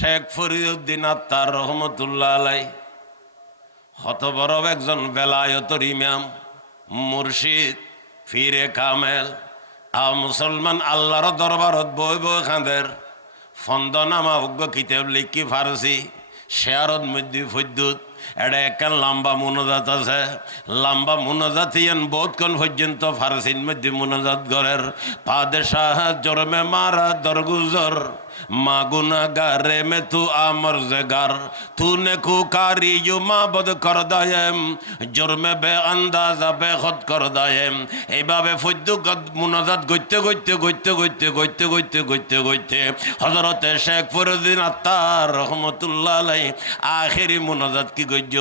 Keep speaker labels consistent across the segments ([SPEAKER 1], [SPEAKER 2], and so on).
[SPEAKER 1] শেখ ফরিউদ্দিন আত্মার রহমতুল্লাহ আলাই হত বড় একজন বেলায়তর ইমাম, মুর্শিদ, ফিরে কামেল, আ মুসলমান আল্লাহর দরবারত বই বই খাঁদের, ফন্দনামা উগ্র কিতাব লিখি ফারসি, শেয়ারত মধ্যে ফৈদ্যুত এটা একখান লম্বা মনোজাত আছে, লম্বা মনোজাত ইয়ান বহুতক্ষণ পর্যন্ত ফারসির মধ্যে মনোজাত গড়ের পাদে শাহ জরমে মারা দরগুজর। মে তু আমর জেগার তু নে কুকারি ইউ মাবদ কর দায়েম জরমে বে আন্দাজা বে খত কর দায়েম এইভাবে ফদ্য মুনাজাত গইতে গইতে গইতে গইতে গইতে গইতে গইতে গইতে হজরতে শেখ ফরুদ্দিন আত্মার রহমতুল্লাহ আলাই আখেরি মুনাজাত কি গজ্য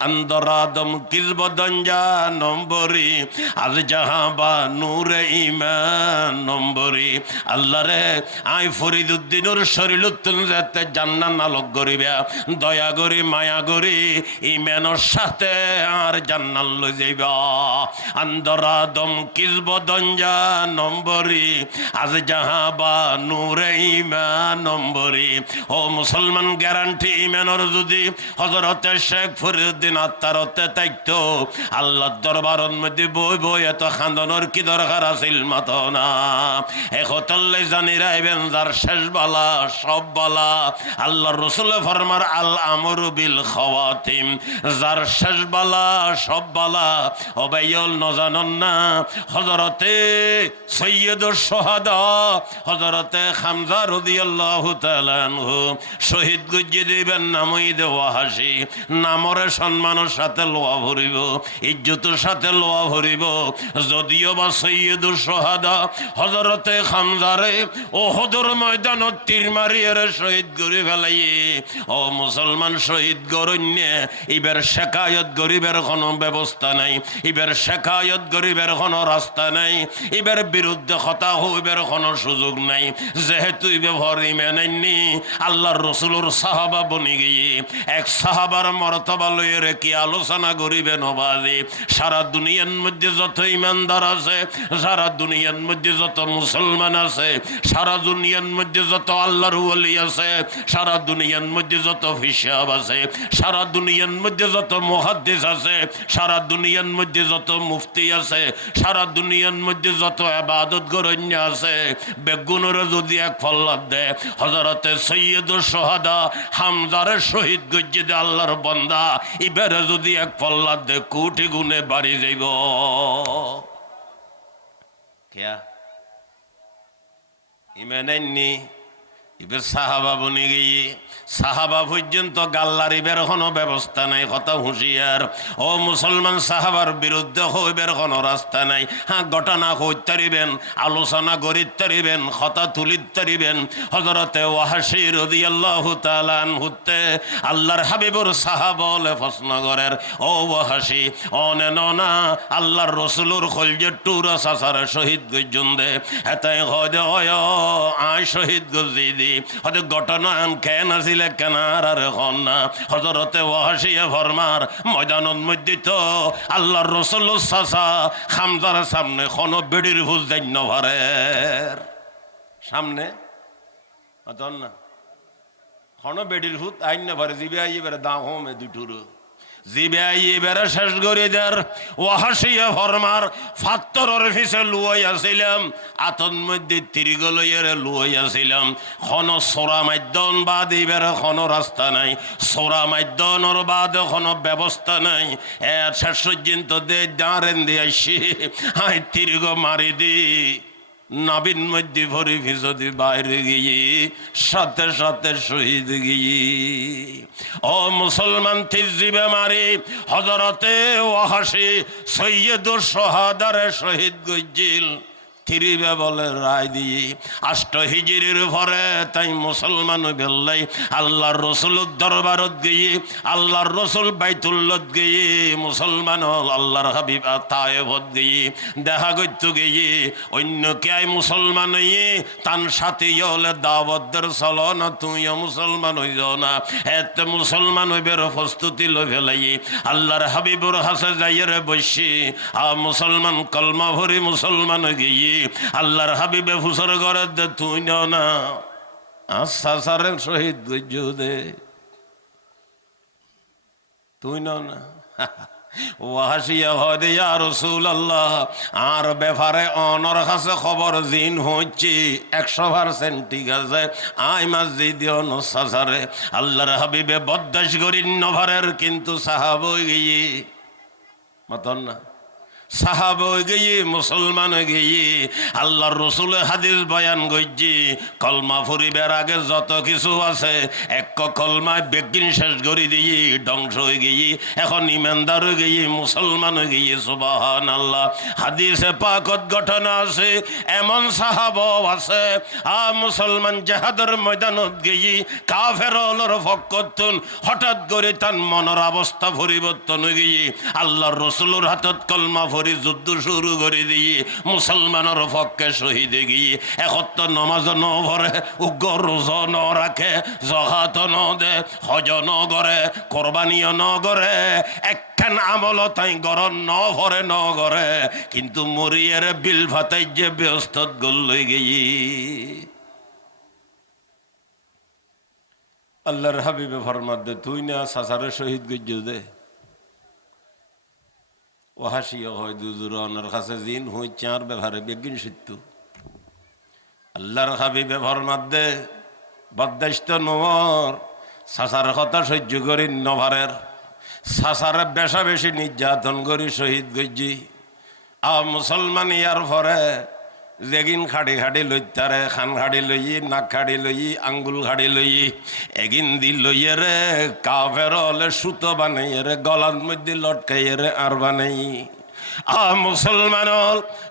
[SPEAKER 1] আন্দরাদম কিসব দঞ্জা নম্বরি আজ জাহাবা নূরে ইমান নম্বরি আল্লাহ রে আই ফরিদুদ্দিনুর যাতে জান্নান আলোক করিবা। দয়া করি, মায়া করি, ইমানের সাথে আর জান্নাল লই যাইবা। আন্দরাদম কিসব দঞ্জা নম্বরি, আজ জাহাবা নূরে ইমান নম্বরি। ও মুসলমান, গ্যারান্টি ইমানের যদি হজরতে শেখ ফরিউদ্দিন আত্মারতে তাইত আল্লাহ দরবারের মধ্যে বই বই এত খান্দনের কি দরকার আছিল মাত না। একতল্লে জানি রাইবেন যার শেষ বালা, সব বালা। আল্লাহ রসুল ফরমার, আল আমর বিল খাওয়াতিম। যার শেষ বালা, সব বালা অবাইল নজানন না। হজরতে সৈয়দ সোহাদা হজরতে খামজা তাআলাহু শহীদ গুজ্জি দিবেন নামই দেওয়া হাসি। নামরে সম্মানের সাথে লোয়া ভরিব, ইজ্জতের সাথে লোয়া ভরিব। যদিও বা সৈয়দ সোহাদা হজরতে খামজারে ও হদর ময়দানত তীর মারিয়ারে শহীদ করে ফেলাই। ও মুসলমান শহীদ গরণ্যে, এবার শেখায়ত গরিবের কোনো ব্যবস্থা নাই। এবার শেখায়ত গরিবের কোনো রাস্তা নাই। এবার বিরুদ্ধে কথা হইবার কোনো সুযোগ নাই। যেহেতু ব্যবহার মেনেননি আল্লাহর রসুলোর সাহাবা বনি গিয়ে, এক সাহাবার মরতবা লইয়ে কি আলোচনা করিবে নবাজি। সারা দুনিয়ার মধ্যে যত ইমানদার আছে, সারা দুনিয়ার মধ্যে যত মুসলমান আছে, সারা দুনিয়ার মধ্যে যত আল্লাহর ওলি আছে, সারা দুনিয়ার মধ্যে যত হিসাব আছে, সারা দুনিয়ার মধ্যে যত মুহাদ্দিস আছে, সারা দুনিয়ার মধ্যে যত মুফতি আছে, সারা দুনিয়ার মধ্যে যত আবাদত গরণ্য আছে, বেগুনের যদি এক ফল্লাদ দেয় হজরতে সৈয়দ সোহাদা হামজারে শহীদ গজ্জিদে আল্লাহর বন্দা, এবারে যদি এক ফল্লাদ দেয়, কোটি গুণে বাড়ি যাইব। কেয়া imananni এবার সাহাবা বনি গিয়ে সাহাবা পর্যন্ত গাল্লারিবের কোনো ব্যবস্থা নাই, কত হুঁশিয়ার। ও মুসলমান সাহাবার বিরুদ্ধে হইবের কোনো রাস্তা নাই। হ্যাঁ ঘটনা হইতারিবেন আলোচনা করিতারিবেন কথা তুলিতারিবেন হজরতে ওয়াহাসি রদি আল্লাহ তালান হুতে আল্লাহর হাবিবুর সাহাবলে ফসনগরের ও ওয়াহাসি ও না আল্লাহর রসুলুর খলজে টুর সাসার শহীদ গজ্জুন দে এতাই হয় হয় আয়, শহীদ গজি দি হয়তো কেন আসিলে কেনার আর হন না হজরতে ওয়াহাসিয়া ফরমার ময়দানত মধ্যে তো আল্লাহর খামজার সামনে খন বেডির ভুজ দান্য ভারের সামনে? না খন বেডির ভূত আইন ভারে জিবে আইয়ে বেড়ে দাম হোমে দুটুরু জিবে আইয়ে শেষ করে দের ওয়াহাসিয়া ফরমার ফাত্তরের ফিসে লুয়াই আসিলাম, আতন মধ্যে তিরিগ লইয়ারে লুয়াই আসিলাম। খন মাধ্যম বাদ, এবারে কোনো রাস্তা নাই। সোরা মাধ্যমর বাদ কোনো ব্যবস্থা নাই। এর শেষ পর্যন্ত দে দাঁড়েন দিয়ে আসি হাই তিরিগ মারি দি। নাবিন মধ্যে ভরি ফিসদি বাইরে গিয়ে, সাথে সাথে শহীদ গিয়ে। ও মুসলমান তিজিবে মারি হজরতে ওয়াহাসি সৈয়দ সোহাদারে শহীদ গজ্জিল তিরিবে বলে রায় দিয়ে। আষ্ট হিজিরির ভরে তাই মুসলমান বেল্লাই আল্লাহর রসুল দরবারত গিয়ে আল্লাহর রসুল বাইতুল্লত গিয়ে মুসলমান আল্লাহর হাবিব তায়েবত গিয়ে দেখা করত গিয়ে অন্য কে মুসলমান হইয়ে তান সাথী হলে দাবতদের চল না, তুইও মুসলমান হইজ না। এতে মুসলমান হইবের প্রস্তুতি লই ফেলাই আল্লাহর হাবিবুর হাসে যাইয়ের বসি। আ মুসলমান কলমা ভরি মুসলমান গিয়ে আল্লাহর হাবিবে ফুসর ঘরে দে, তুই না। আচ্ছা শহীদ দে তুই না। আর ব্যাপারে অনর খবর জিন হচ্ছে একশো পার্সেন্ট ঠিক আছে। আই মসজিদ নসারে আল্লাহর হাবিবে বদাস করি কিন্তু সাহাব গিয়ে। মতন না। সাহাব গিয়ে মুসলমান গিয়ে আল্লাহর হাদিস বয়ান গইজি কলমা ফুরিবার আগে যত কিছু আছে, এক কলমায় বেগিন শেষ করে দিয়ে ধ্বংস হয়ে গিয়ে এখন ইমানদার গিয়ে মুসলমান গিয়ে সুবাহান আল্লাহ হাদিসে পাকত ঘটনা আছে, এমন সাহাব আছে, আ মুসলমান জাহাদের ময়দানত গিয়ে কাফের অলর ফকতুন হঠাৎ করে তার মনের অবস্থা পরিবর্তন হয়ে গিয়ে আল্লাহর রসুলের হাতত কলমা ভরি যুদ্ধ শুরু করে দিয়ে মুসলমানের পক্ষে শহীদ গিয়ে একত্র নমাজ ন ভরে, উগ্র রোজ ন রাখে জহাত ন দে, হজ ন করে কোরবানিও ন করে, একখান আমল তাই গরম ন ভরে ন করে, কিন্তু মরিয়ের বিল ভাতাই যে ব্যস্ত গল গিয়ে। আল্লাহর হাবিবে ফরমাদ দে, তুই না সাসারে শহীদ গজ্জ দে। ও হাসিও হয় দুজুর অনার কাছে জিন, হই চাঁর ব্যবহারে বেগিন সিদ্ধ। আল্লাহর হাবি ব্যবহার দে বদাইস্ত নমর সাসার কথা সহ্য করি নভারের, সাসারে বেশা বেশি নির্যাতন করি শহীদ গজ্জি। আ মুসলমান ইয়ার পরে যেগিন খাড়ি খাড়ি লই তারে খান খাড়ি লই নাক খাড়ি লই আঙ্গুল খাড়ি লই এগিন দি লইয়ে রে কাফের হলে সুতো বানাই রে গলার মধ্যে লটকাই রে আর বানাই আ মুসলমান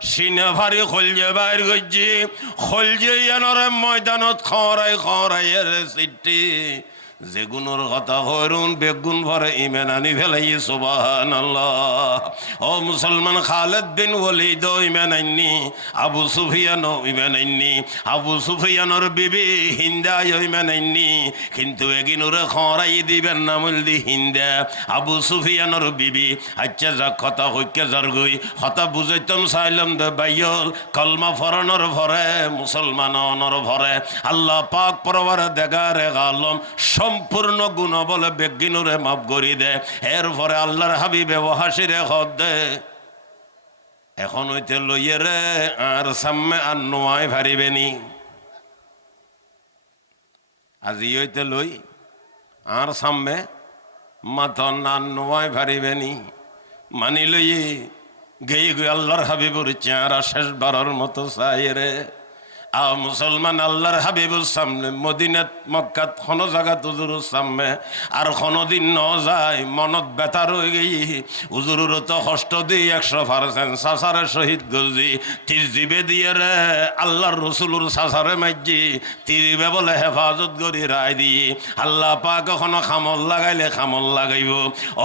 [SPEAKER 1] সিনে ভারি খলজে বাইর গজ্জি, খলজে এনরে ময়দানত খরাই খরাই রে সিটি যেগুনোর কথা হরুন বেগুন ভরে ইমেন আনি ফেলাই সুবাহান ও মুসলমান খালেদ বিন ওলিদ ইমেন আইনি আবু সুফিয়ান ইমেন আইনি আবু সুফিয়ানোর বিবি হিন্দায় ইমেন আইনি কিন্তু এগিনুরে খরাই দিবেন না দি হিন্দা। আবু সুফিয়ানোর বিবি আচ্ছা যা কথা হইকে যার গই হতা বুঝাইতাম চাইলাম দে বাইয়ল, কলমা ফরনর ভরে, মুসলমান অনর ভরে। আল্লাহ পাক পরবার দেগারে গালম সম্পূর্ণ গুণ বলে বেগিনুরে মাফ করি দে। এরপরে আল্লাহর হাবিবে হাসিরে হদ দে। এখন হইতে লইয়ে রে, আর সামনে আর নোয়াই ভারিবেনি আজি হইতে লই, আর সামনে মাথন আর নোয়াই ভারিবেনি মানি লই গেই গই আল্লাহর হাবিবুর চেহারা শেষবারের মতো চাই রে। আ মুসলমান আল্লাহর হাবিবুর সামনে, মদিনাত, মক্কাত কোনো জায়গাত উজুরুর সামনে, আর কোনোদিন ন যায়, মনত ব্যথা রয়ে গেই। উজুরুর তো কষ্ট দিই, একশো পারছেন সাসারে শহীদ গজি তীর জিবে দিয়ে রে, আল্লাহর রসুলুর সাসারে মাইজি তীরিবে বলে হেফাজত করি, রায় দিয়ে আল্লাহ পাক কখনো খামল লাগাইলে খামল লাগাইব।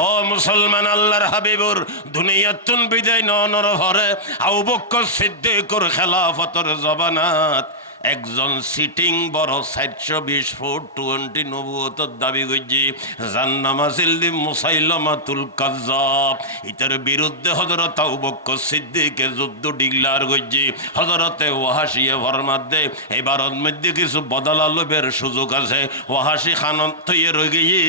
[SPEAKER 1] ও মুসলমান আল্লাহর হাবিবুর দুনিয়াতুন বিদায় নর ভরে আউ বক্ক সিদ্দিকুর খেলাফতর জবানাত। একজন সিটিং বড় সাতশো বিশ ফুট টোয়েন্টি নবুয়তর দাবি করছি জান্নামাজিল মুসাইলামাতুল কাজ্জাব। ইতার বিরুদ্ধে হজরত আউবক্ক সিদ্দিকে যুদ্ধ ডিগলার করছি। হজরতে ওহাসিয়ে ভরমার দে ভারত মধ্যে কিছু বদলা লোভের সুযোগ আছে। ওহাসি খানন থইয়ে রয়ে গিয়ে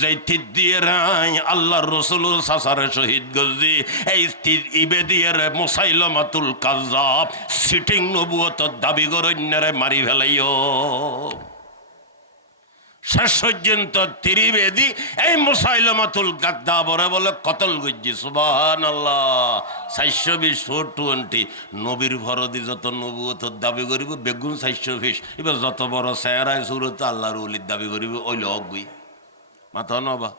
[SPEAKER 1] যেই তীর দিয়ে রাই আল্লাহর রসুল সাসারে শহীদ গজি এই ইবে দিয়ে মুসাইলামাতুল কাজ্জাব সিটিং নবুয়তর দাবি করন্যারে মারি ফেলাইও। শেষ পর্যন্ত তিরিবেদি এই মুসাইলমাতুল গাদ্দা বরে বলে, কতল গজ্জি সুবাহান আল্লাহ চারশো বিশ ফোর টোয়েন্টি। নবীর ভরদি যত নবুয়ত দাবি করিব, বেগুন চারশো বিশ। এবার যত বড় চেহারায় সুরত আল্লাহর উলির দাবি করিব ওইলে অগুই মাথা নবা।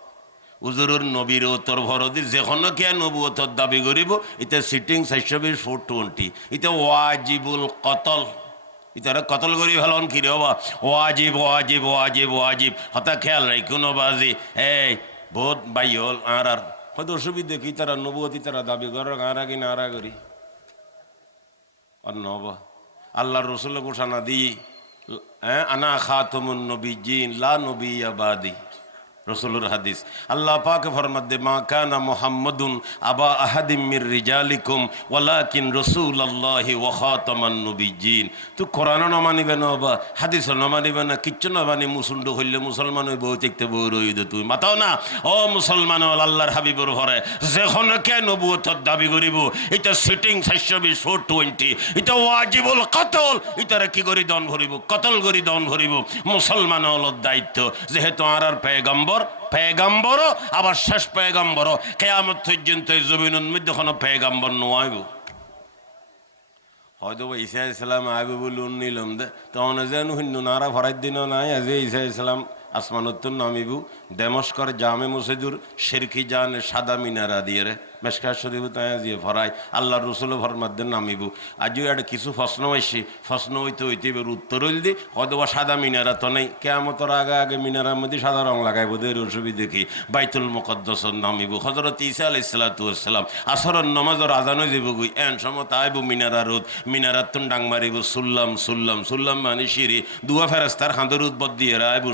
[SPEAKER 1] উজুরুর নবীর উত্তর ভরদি যেখনো কে নবুয়তর দাবি করিব ইতে সিটিং চারশো বিশ ফোর টোয়েন্টি। ইতে ওয়াজিবুল কতল। ইতারা কতল করি ফেলন কি রে বাবা? ওয়াজিব ওয়াজিব ওয়াজিব ওয়াজিব। হতা খেয়াল রাই কোনো বাজি। এই বহুত বাই হল আর আর। হয়তো অসুবিধা কি তারা নবুয়তি তারা দাবি কর, আরা কি না আরা করি। আর নবা আল্লাহর রসুল ঘোষণা দিই হ্যাঁ আনা খাতমুন নবী জিন লা নবী আবাদি। রসুলুর হাদিস। আল্লাহ পাক ফরমাদ্দে, মা কানা মুহাম্মাদুন আবা আহাদিম মির রিজালিকুম, ওয়ালাকিন রাসূলুল্লাহি ওয়া খাতামান নবিয়্যিন। তুই কোরআন ন মানিবে না বা হাদিস ন মানিবে না, কিচ্ছু না মানি, মুসুন্ড হইলে মুসলমান হইব দেখতে রই দে তুই মাতাও না, ও মুসলমান আল্লাহর হাবিবর ঘরে, যেখন কে নবুয়তর দাবি করিব, এটা সিটিং চারশো বিশ টোয়েন্টি এটা ওয়াজিবুল কতল ইতারে কি করি দন ভরিব কতল করি দন ভরিব মুসলমান হল দায়িত্ব, যেহেতু আর আর পেগম্বর পেগম্বর আবার শেষ পেগম্বর কেয়ামত পর্যন্ত এই জমিনের মধ্যে কোনো পেগাম্বর নোয়াইব। হয়তো ঈসা ইসলাম আইবে বলে নিলাম দে। তখন যেন হিন্দু নারা ভরাই দিন নাই, আজ ঈসা ইসলাম আসমানত্তর নামিবু। দেমস্কর জামে মসজিদুর শেরকি জান সাদা মিনারা দিয়ে রে। মেসকা শরীফ দিয়ে ভরাই, আল্লাহ রসুল ফরমাদ্দের নামিব। আজিও একটা কিছু প্রশ্ন হয়েছে প্রশ্ন হইতে হইতে এবার উত্তর হইল দি হয়তো সাদা মিনারা তো নেই কেমতর আগে আগে মিনারার মধ্যে সাদা রং লাগাইব দের অসুবিধা দেখি, বাইতুল মুকদ্দসর নামিব। হজরত ঈসা আলাই সালাতাম আসরর নমাজর আজানো যাব গই এন সময় তাইব মিনারা রোদ, মিনারার তুন ডাং মারিব, সুল্লাম সুল্লাম সুল্লাম মানে সিঁড়ি, দুয়া ফেরাস্তার হাঁদর উদ্বদ দিয়ে রাইব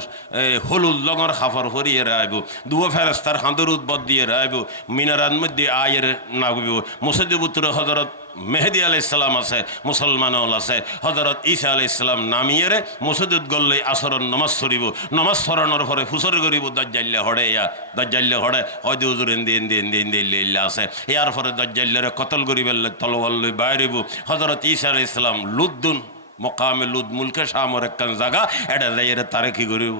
[SPEAKER 1] হলুদ লগর খাফর হরিয়ে রাইব, দুয়া ফেরাস্তার হাঁদর উদ্বদ দিয়ে রাইব, মিনারার মধ্যে আয়ের নাগবিব মুসজিবুত্তর হজরত মেহেদি আলাই ইসলাম আছে মুসলমান আছে। হজরত ঈসা আলাই ইসলাম নামিয়ে রে মসজিদ গল্লে আসরণ নমাজ সরিব নমাজ সরানোর পরে ফুসর করিব দজ্জাল্লে হড়ে, ইয়া দজ্জাল্লে হড়ে হয়তো উজুর এন্দি এন্দি এন্দি এন্দি ইল্লা আছে। ইয়ার পরে দজ্জাল্লেরে কতল করিবেল্লে তলওয়াল্লই বাইরিব। হজরত ঈসা আলাই ইসলাম লুদ্দুন, মোকামে লুদ মুলকে শামর একখান জায়গা এটা যাই তারে কি করিব?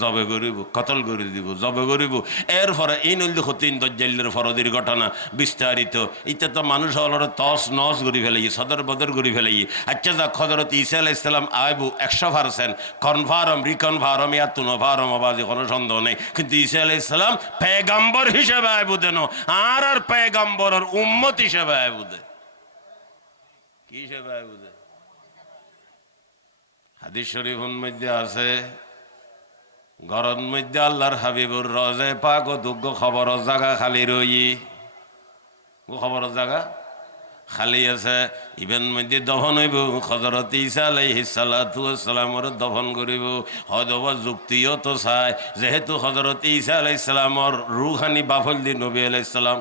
[SPEAKER 1] জবে করিব কতল করে দিব, জবে করিব এরপরে এই নইল হতিন দজ্জাল্যের ফরদির ঘটনা বিস্তারিত। ইতে তো মানুষ হলর তস নস করি ফেলাই সদর বদর করি ফেলাই আচ্ছা যা খদরত ইসা আলাহ ইসলাম আইবু একশো পার্সেন্ট। কনফার্ম, রিকনফার্ম, ইয়া তুনো ফার্ম আবাজি কোনো সন্দেহ নেই। কিন্তু ইসা আলাহ ইসলাম পেগাম্বর হিসেবে আইবু দেন। আর আর পেগাম্বরের উম্মত হিসেবে আইবু দে কি হিসেবে আইবু দে হাদিস শরীফের মধ্যে আছে ঘরের মধ্যে আল্লাহর হাবিবুর রজে পাক দুগ্গ খবর জাগা খালি রই খবর জাগা খালি আছে। ইভেন মধ্যে দফন হইব হজরত ইসা আলাইহি সালাতু সালামর দফন করিব। হয়তোবা যুক্তিও তো চাই যেহেতু হজরত ইসা আলাইহিস সালামর রুহানি বাফল দি নবী আলাইহিস সালাম।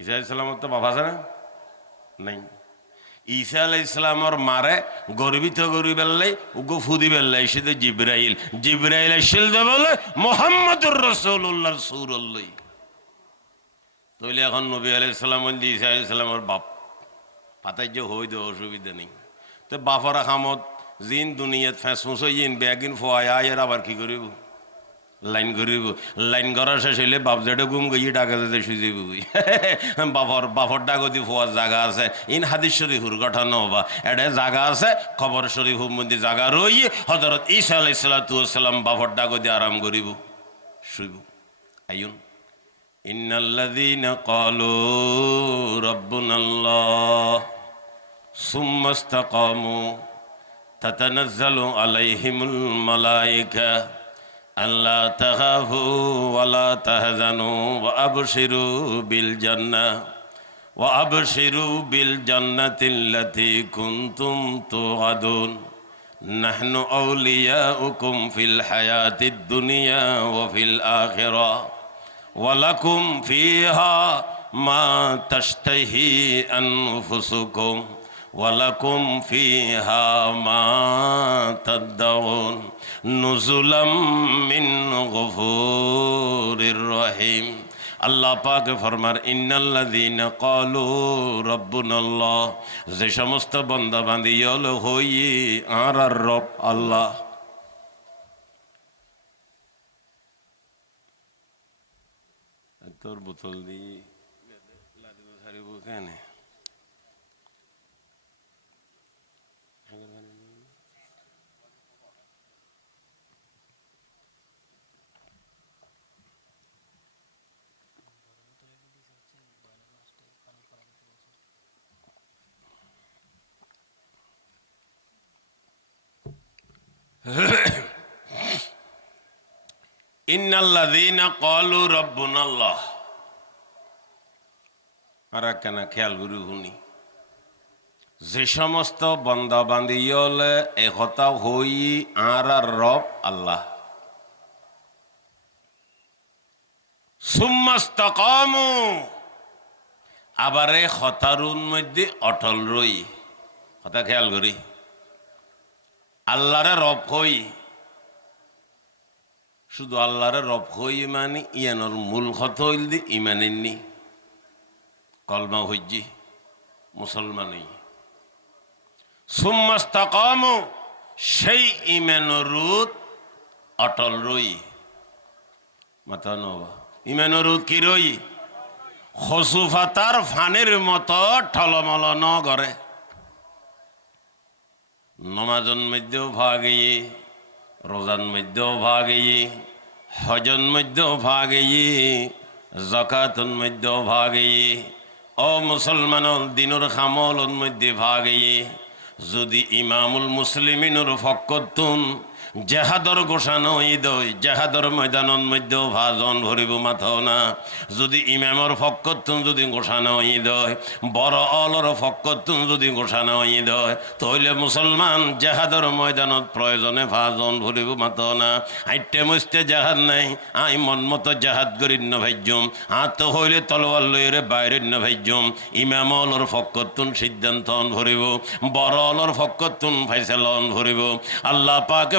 [SPEAKER 1] ইসা আলাইহিস তো বাপ আছে না? নাই। ঈসা আলাই ইসলামর মারে গর্বিত গরি বেল্লাই উগো ফুদি বেল্লাই সেটা জিব্রাইল। জিব্রাইল আসিল দে বলে, মোহাম্মদুর রসুল্লাহর সুরল্লই তৈলে এখন নবী আলাই ইসলাম ঈসা আলাই ইসলামর বাপ। পাতাই যে হই দে অসুবিধা নেই। তো বাপর খামত জিন দুনিয়াত ফেঁস ফুঁসো ইন ব্যাগিন ফোয়ায় আবার কি করিব? লাইন করিব, লাইন করা শেষ হইলে বাপ যেটা গুম গিয়ে ডাকা যেতে সুযোগ বাপর বাপর ডাকতি ফোয়ার জায়গা আছে, ইন হাদিস শরীফুর গঠন বা। এটা জায়গা আছে, খবর শরীফুর মধ্যে জায়গা রই হজরত ঈসা আলাই সালাতাম বাপর ডাকতি আরাম করিব, শুইব। আইন ইন্নাল্লাযীন ক্বালু রাব্বুনাল্লাহ, সুম্মা ইসতাকামু, তাতানাজ্জালু আলাইহিমুল মালায়েকা আল্লাহ তাহাফু ওয়ালা তাহজানু ওয়া আবশিরু বিল জান্নাহ ওয়া আবশিরু বিল জান্নাতিল্লাতী কুনতুম তুআদুন নাহনু আউলিয়াউকুম ফিল হায়াতিদ দুনিয়া ওয়া ফিল আখিরাহ ওয়ালাকুম ফিহা মা তাশতাহি আনফুসুকুম ওয়ালাকুম ফিহা মা তাদাউন নুজুলাম মিন গফুরির রহিম। আল্লাহ পাক ফরমার, ইন্নাল্লাযীন ক্বালু রাব্বুনাল্লাহ যে সমস্ত বান্দা বান্দি হল হই আর আর রব আল্লাহ তোর বোতল দিয়ে লাদিমা সারিব কেনে খেয়াল গুরু হুনি যে সমস্ত বন্দা বান্দিয়লে একতা হই আর রব আল্লাহ। সুম্মাস্তকামু। আবার এ হতারুন মধ্যে অটল রই। হতা খেয়াল করি? আল্লাহরে রব হই। শুধু আল্লাহরে রব হই মানে ইয়ানোর মূল হত হইল দি ইমানের নি কলমা হইজি মুসলমানই সুম্মাস্তাকামু সেই ইমানরুত অটল রই। মাথা নবা ইমানরুত কি রই? খসুফাতার ফানের মতো ঠলমল ন করে নমাজন মধ্যেও ভাগেয়ে রোজান মধ্যেও ভাগেয়ে হজন মধ্যেও ভাগেয়ে জকাতন মধ্যেও ভাগেয়ে, ও মুসলমান দিনর খামলন মধ্যে ভাগেয়ে, যদি ইমামুল মুসলিমিনুর ফকতুন জেহাদর গোসানো ঈদই, জেহাদর ময়দানর মধ্যেও ভাজন ভরিব মাথাও না যদি ইমামর ফকতুন যদি গোসানো ঈদয় বড় অলর ফকতুন যদি গোসানো ঈদয় তইলে মুসলমান জেহাদর ময়দানত প্রয়োজনে ভাজন ভরিব মাথাও না আইটে মস্তে জেহাদ নাই, আই মন মতো জেহাদ করি ন ভাইজম আত হইলে তলোয়ার লইরে বাইরে ন ভাইজম ইমাম অলর ফকতুন সিদ্ধান্ত ভরিব বড় অলর ফকতুন ফাইসালন ভরিব আল্লাহ পাকে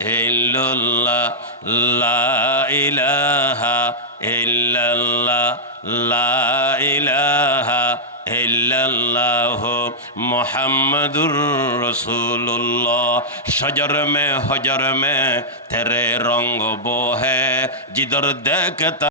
[SPEAKER 1] ইল্লাল্লাহ লা ইলাহা ইল্লাল্লাহ, লা ইলাহা ইল্লাল্লাহ মোহাম্মদুর রসুল্লাহ সজর মে হজর মে, তেরে রঙ্গ বো হে জিদর দেখতা